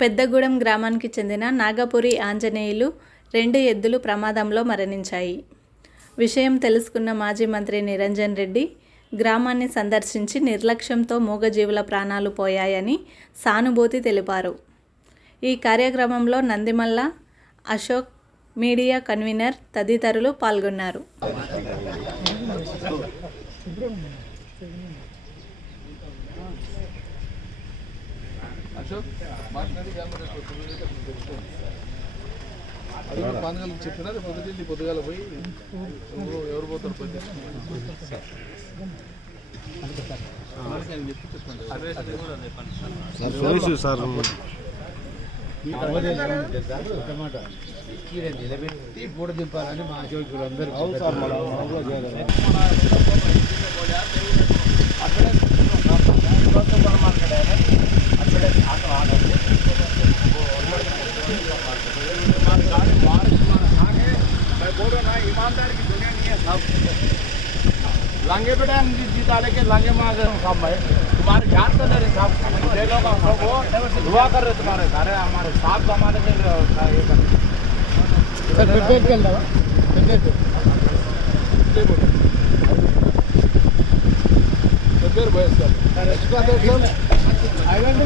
పెద్దగూడెం గ్రామానికి చెందిన నాగపురి ఆంజనేయులు రెండు ఎద్దులు ప్రమాదంలో మరణించాయి. విషయం తెలుసుకున్న మాజీ మంత్రి నిరంజన్ రెడ్డి గ్రామాన్ని సందర్శించి నిర్లక్ష్యంతో మూగజీవుల ప్రాణాలు పోయాయని సానుభూతి తెలిపారు. ఈ కార్యక్రమంలో నందిమల్ల అశోక్ మీడియా కన్వీనర్ తదితరులు పాల్గొన్నారు. అశోక్ మాట్లాడి అది కూడా చెప్పినా రేపు పొద్దుకెళ్ళి పొద్దుగాల పోయి ఎవరు ఎవరు పోతారు పోతే నిలబెట్టి బూడ దింపాలని మా జోకులందరూ लांगे बेटा जीता लेके लांगे मांग साहब भाई तुम्हारे ध्यान तो ले रहे साहब ले लोग हम दुआ कर रहे तुम्हारे सारे हमारे साहब तो हमारे से ये कर सर प्रिपेयर कर लो प्रिपेयर प्रिपेयर भाई सर। आई वेंट टू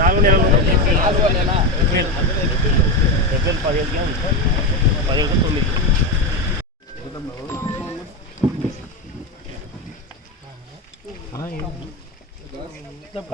నాలుగు నెలలు నాలుగో నెల. ఏప్రిల్. ఏప్రిల్ పదిహేను పదిహేను తొమ్మిది.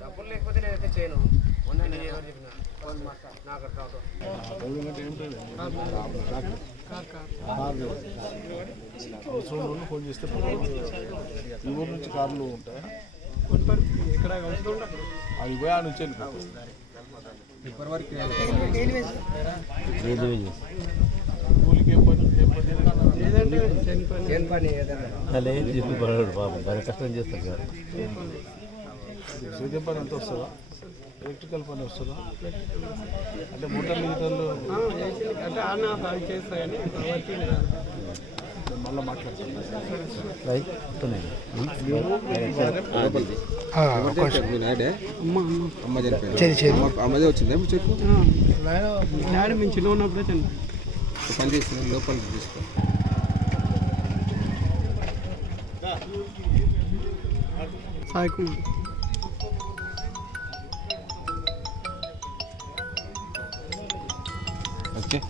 డబ్బులు లేకపోతే నేనైతే చేయను నేను ఫోన్ ఫోన్ చేస్తే ఈ ఊరు నుంచి కార్లు ఉంటాయా అవి పోయి ఆ నుంచి కూలికి ఏం పని ఏం పని ఏం పని ఏదైనా చెప్పి పడడు పాపం బాగా కష్టం చేస్తారు సేద్యం పని ఎంత వస్తుందా? ఎలక్ట్రికల్ పని వస్తుందా? అంటే మోటార్ చేస్తాయని మళ్ళీ మాట్లాడతాను. అమ్మదే వచ్చిందా చెప్పు. డాడీ మేము చిన్న ఉన్నప్పుడే చండి పని చేస్తుంది లోపలికి తీసుకో. సాయకు Okay.